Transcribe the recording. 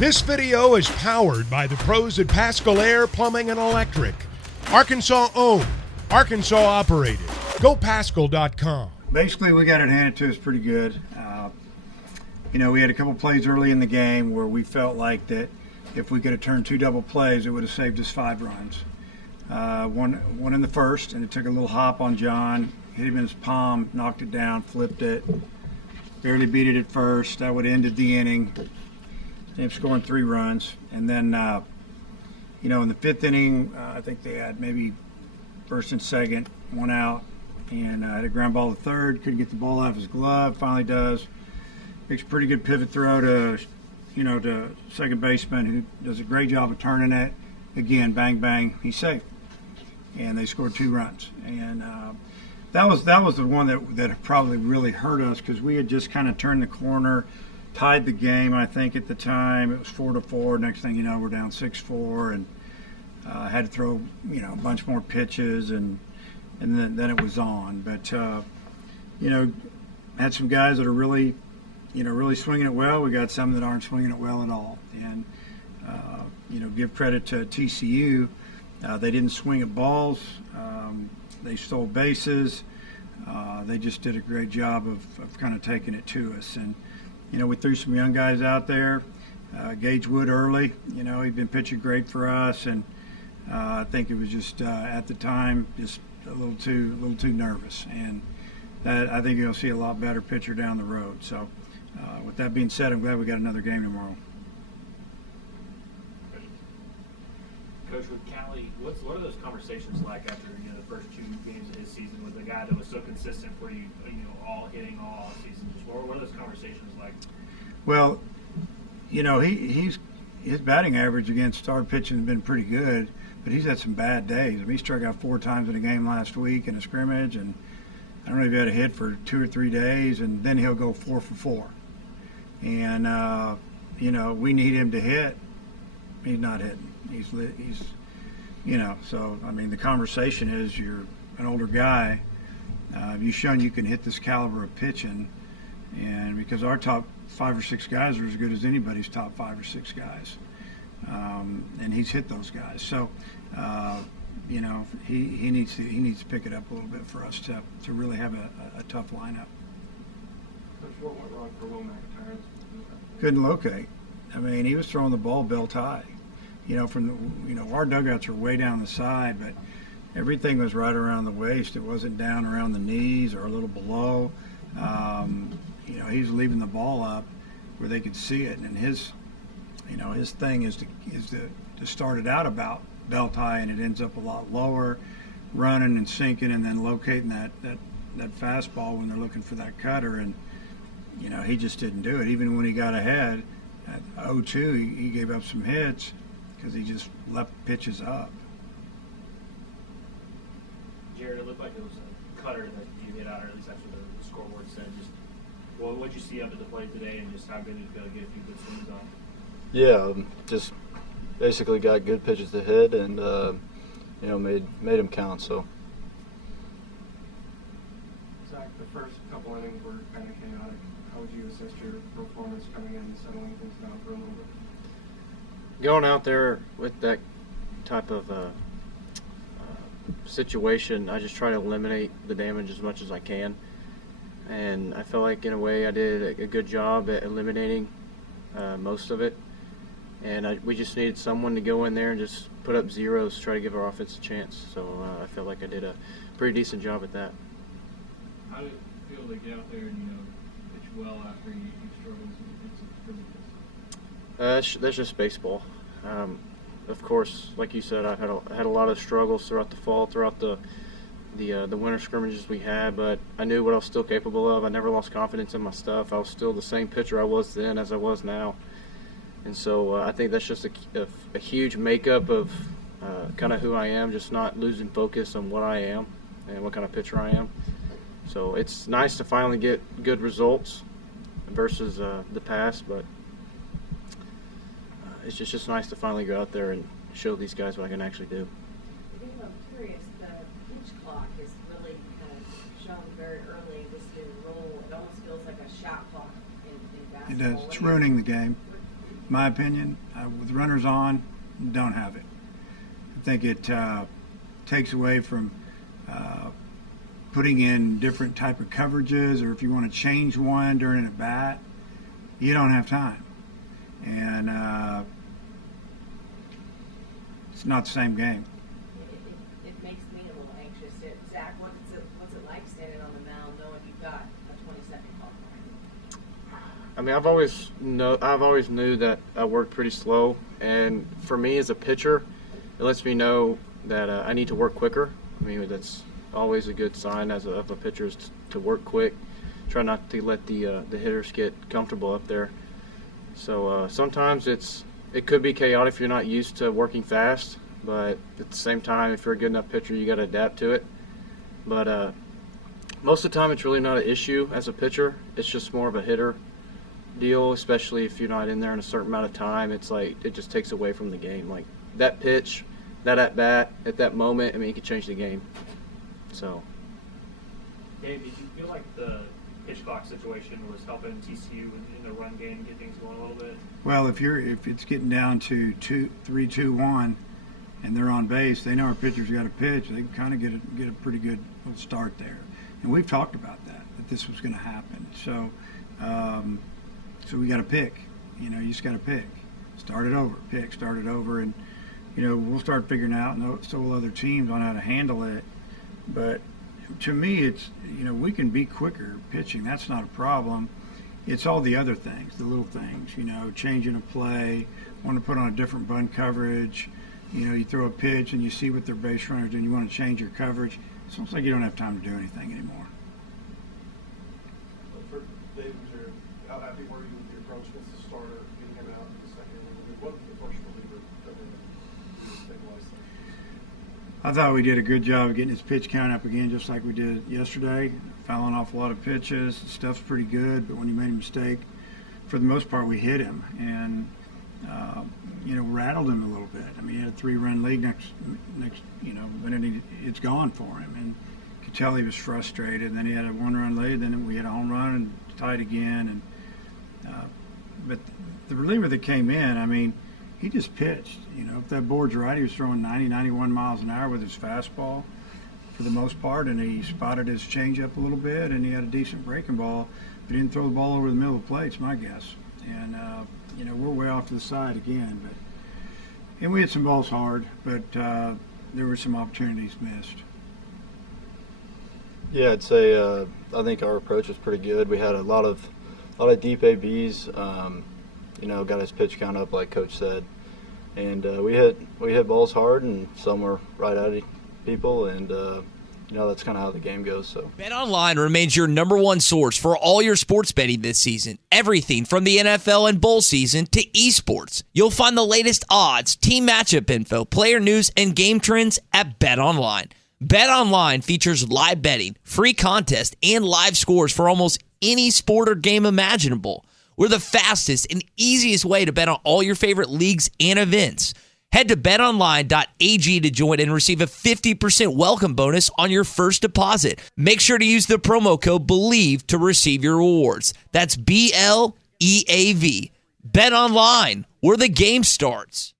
This video is powered by the pros at Pascal Air Plumbing and Electric. Arkansas owned, Arkansas operated. GoPascal.com. Basically, we got it handed to us pretty good. We had a couple plays early in the game where we felt like that if we could have turned two double plays, it would have saved us 5 runs. One in the first, and it took a little hop on John, hit him in his palm, knocked it down, flipped it, barely beat it at first. That would have ended the inning. Ended up scoring 3 runs. And then, in the 5th inning, I think they had maybe first and second, 1 out, and had a ground ball to third. Couldn't get the ball out of his glove. Finally does. Makes a pretty good pivot throw to second baseman, who does a great job of turning it. Again, bang, bang, he's safe. And they scored 2 runs. And that was the one that probably really hurt us, because we had just kind of turned the corner, tied the game, I think, at the time. It was 4-4. Next thing you know, we're down 6-4, and had to throw, a bunch more pitches, and then it was on. But, had some guys that are really swinging it well. We got some that aren't swinging it well at all. And, give credit to TCU. They didn't swing at balls. They stole bases. They just did a great job of kind of taking it to us. And, we threw some young guys out there. Gage Wood early, he'd been pitching great for us. And I think it was just, at the time, just a little too nervous. And that, I think you'll see a lot better pitcher down the road. So, with that being said, I'm glad we got another game tomorrow. Coach, with Callie, what are those conversations like after the first 2 games of his season with a guy that was so consistent for you, all hitting all season? What are those conversations like? Well, his batting average against starting pitching has been pretty good, but he's had some bad days. I mean, he struck out 4 times in a game last week in a scrimmage, and I don't know if he had a hit for 2 or 3 days, and then he'll go 4 for 4. And we need him to hit. He's not hitting. He's so I mean, the conversation is, you're an older guy. You've shown you can hit this caliber of pitching, and because our top 5 or 6 guys are as good as anybody's top 5 or 6 guys, and he's hit those guys. So he needs to pick it up a little bit for us to really have a tough lineup. What went wrong for Will McIntyre? Couldn't locate. I mean, he was throwing the ball belt high. Our dugouts are way down the side, but everything was right around the waist. It wasn't down around the knees or a little below. He was leaving the ball up where they could see it, and his thing is to start it out about belt high, and it ends up a lot lower, running and sinking, and then locating that fastball when they're looking for that cutter. And he just didn't do it. Even when he got ahead at 0-2, he gave up some hits because he just left pitches up. Jared, it looked like it was a cutter that you hit out, or at least that's what the scoreboard said. Just what did you see up at the plate today, and just how good it was to get a few good swings on? Yeah, just basically got good pitches to hit, and made them count. So. Zach, the first couple innings were kind of chaotic. How would you assess your performance coming in and settling things down for a little bit? Going out there with that type of situation, I just try to eliminate the damage as much as I can. And I feel like, in a way, I did a good job at eliminating most of it. And we just needed someone to go in there and just put up zeros, try to give our offense a chance. So I feel like I did a pretty decent job at that. How did it feel to get out there and pitch well after you struggled in some scrimmages? That's just baseball. Of course, like you said, I had a lot of struggles throughout the fall, throughout the winter scrimmages we had, but I knew what I was still capable of. I never lost confidence in my stuff. I was still the same pitcher I was then as I was now. And so I think that's just a huge makeup of kind of who I am, just not losing focus on what I am and what kind of pitcher I am. So it's nice to finally get good results versus the past, but it's just nice to finally go out there and show these guys what I can actually do. I'm curious, the pitch clock is really shown very early this new rule. It almost feels like a shot clock in basketball. It does. It's ruining the game. my opinion. With runners on, don't have it. I think it takes away from putting in different type of coverages, or if you want to change one during an at bat, you don't have time. And it's not the same game. It makes me a little anxious. Zach, what's it like standing on the mound knowing you've got a 20-second clock behind you? I mean, I've always knew that I worked pretty slow, and for me as a pitcher, it lets me know that I need to work quicker. I mean, that's always a good sign of a pitcher is to work quick. Try not to let the hitters get comfortable up there. So sometimes it could be chaotic if you're not used to working fast, but at the same time, if you're a good enough pitcher, you got to adapt to it. But most of the time, it's really not an issue as a pitcher. It's just more of a hitter deal, especially if you're not in there in a certain amount of time. It's like it just takes away from the game. Like that pitch, that at bat, at that moment, I mean, it could change the game. So, Dave, did you feel like the pitch clock situation was helping TCU in the run game get things going a little bit? Well, if it's getting down to 3, 2, 1, and they're on base, they know our pitcher's got a pitch. They can kind of get a pretty good little start there. And we've talked about that this was going to happen. So, so we got to pick. You just got to pick. Start it over. Pick. Start it over, and we'll start figuring out, and so will other teams, on how to handle it. But to me, it's we can be quicker pitching. That's not a problem. It's all the other things, the little things. Changing a play, want to put on a different bunt coverage. You throw a pitch and you see what their base runners do, and you want to change your coverage. It's almost like you don't have time to do anything anymore. For Dave, how happy were you with your approach against the starter, getting him out in the second? What was the first reliever come in and stabilize things? I thought we did a good job of getting his pitch count up again, just like we did yesterday. Fouling off a lot of pitches. Stuff's pretty good, but when he made a mistake, for the most part, we hit him and rattled him a little bit. I mean, he had a 3-run lead next, but then it's gone for him, and you could tell he was frustrated. And then he had a 1-run lead. Then we had a home run and tied again. And but the reliever that came in, I mean, he just pitched. If that board's right, he was throwing 90, 91 miles an hour with his fastball for the most part, and he spotted his changeup a little bit, and he had a decent breaking ball, but he didn't throw the ball over the middle of the plate, it's my guess. And, we're way off to the side again. And we hit some balls hard, but there were some opportunities missed. Yeah, I'd say I think our approach was pretty good. We had a lot of deep ABs. Got his pitch count up, like Coach said, and we hit balls hard, and some were right at people, and that's kind of how the game goes. So BetOnline remains your number one source for all your sports betting this season. Everything from the NFL and bowl season to esports. You'll find the latest odds, team matchup info, player news, and game trends at BetOnline. BetOnline features live betting, free contests, and live scores for almost any sport or game imaginable. We're the fastest and easiest way to bet on all your favorite leagues and events. Head to betonline.ag to join and receive a 50% welcome bonus on your first deposit. Make sure to use the promo code BELIEVE to receive your rewards. That's BLEAV. BetOnline, where the game starts.